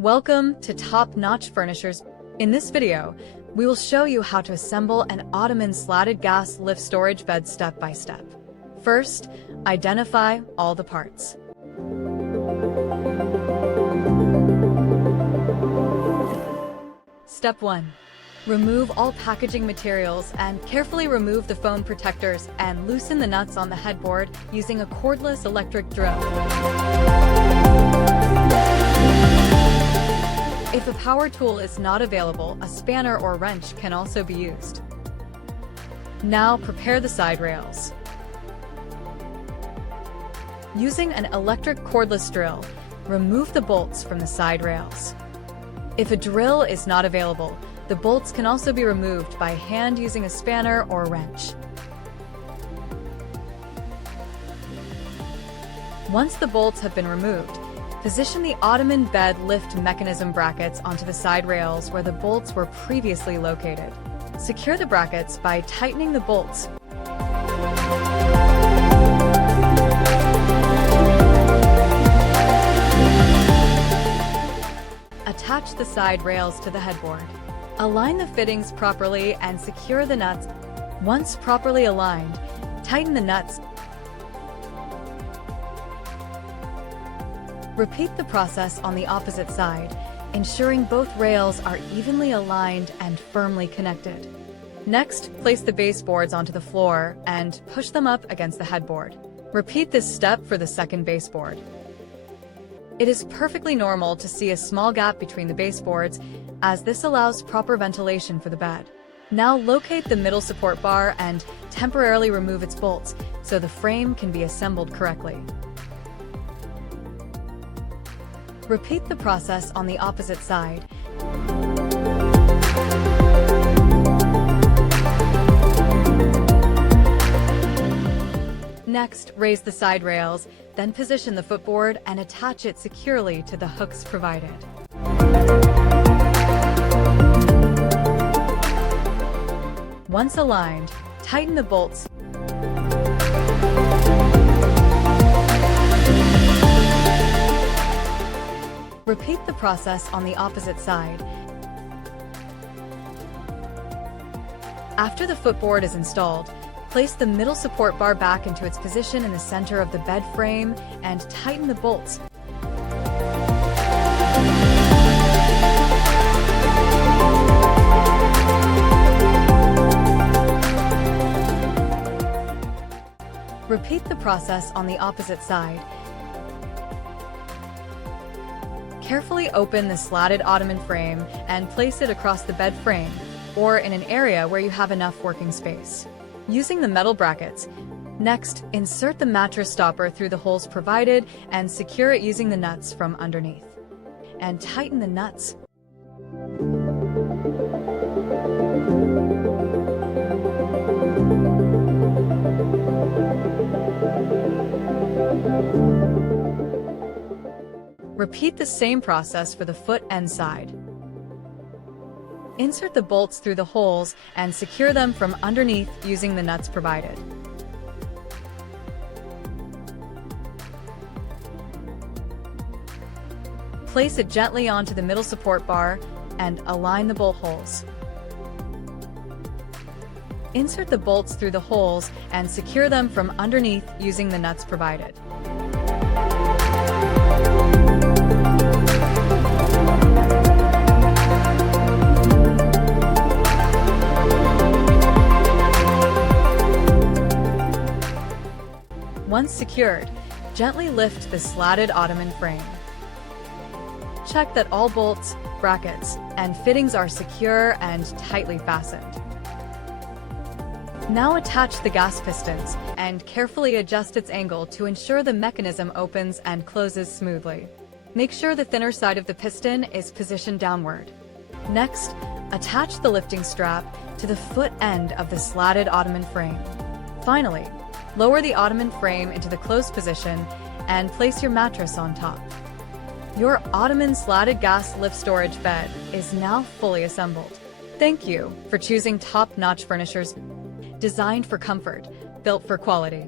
Welcome to TopNotch Furnishers. In this video, we will show you how to assemble an Ottoman slatted gas lift storage bed step by step. First, identify all the parts. Step 1. Remove all packaging materials and carefully remove the foam protectors and loosen the nuts on the headboard using a cordless electric drill. If a power tool is not available, a spanner or wrench can also be used. Now prepare the side rails. Using an electric cordless drill, remove the bolts from the side rails. If a drill is not available, the bolts can also be removed by hand using a spanner or wrench. Once the bolts have been removed, position the Ottoman bed lift mechanism brackets onto the side rails where the bolts were previously located. Secure the brackets by tightening the bolts. Attach the side rails to the headboard. Align the fittings properly and secure the nuts. Once properly aligned, tighten the nuts. Repeat the process on the opposite side, ensuring both rails are evenly aligned and firmly connected. Next, place the baseboards onto the floor and push them up against the headboard. Repeat this step for the second baseboard. It is perfectly normal to see a small gap between the baseboards, as this allows proper ventilation for the bed. Now locate the middle support bar and temporarily remove its bolts so the frame can be assembled correctly. Repeat the process on the opposite side. Next, raise the side rails, then position the footboard and attach it securely to the hooks provided. Once aligned, tighten the bolts. Repeat the process on the opposite side. After the footboard is installed, place the middle support bar back into its position in the center of the bed frame and tighten the bolts. Repeat the process on the opposite side. Carefully open the slatted Ottoman frame and place it across the bed frame, or in an area where you have enough working space. Using the metal brackets, next, insert the mattress stopper through the holes provided and secure it using the nuts from underneath. And tighten the nuts. Repeat the same process for the foot and side. Insert the bolts through the holes and secure them from underneath using the nuts provided. Place it gently onto the middle support bar and align the bolt holes. Insert the bolts through the holes and secure them from underneath using the nuts provided. Once secured, gently lift the slatted Ottoman frame. Check that all bolts, brackets, and fittings are secure and tightly fastened. Now attach the gas pistons and carefully adjust its angle to ensure the mechanism opens and closes smoothly. Make sure the thinner side of the piston is positioned downward. Next, attach the lifting strap to the foot end of the slatted Ottoman frame. Finally, lower the Ottoman frame into the closed position and place your mattress on top. Your Ottoman slatted gas lift storage bed is now fully assembled. Thank you for choosing TopNotch Furnishers, designed for comfort, built for quality.